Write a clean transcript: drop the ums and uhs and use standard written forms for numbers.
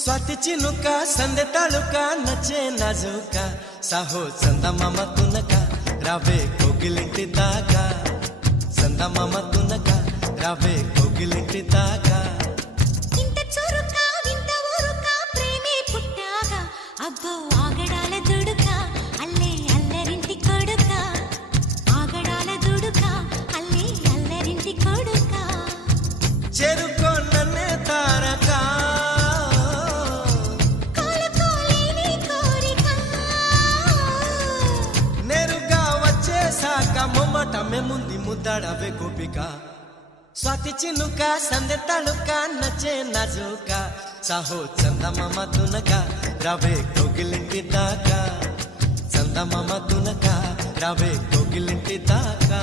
स्वाती चिनुका संदे तालुका नचे नाजुका साहो चंदमाम तुनका रावे कोगिलिंटी दागा चंदमाम तुनका रावे कोगिलिंटी दागा इंत चुरुका विंत ऊरुका प्रेमे पुट्टागा अब्बो आगडाల దుడుకా అల్లే అల్లరింటి కొడుకా ఆగడాల దుడుకా అల్లే అల్లరింటి కొడుకా చెరుకో నన్నే తారకా మొమ్మటమే ముందు ముద్దాడవే గోపిక స్వాతి చినుక సందె తళుక నచ్చే నాజుక సాహో చందమామ తునక రావే కోగిలింటి దాకా చందమామ తునక రావే కోగిలింటి దాకా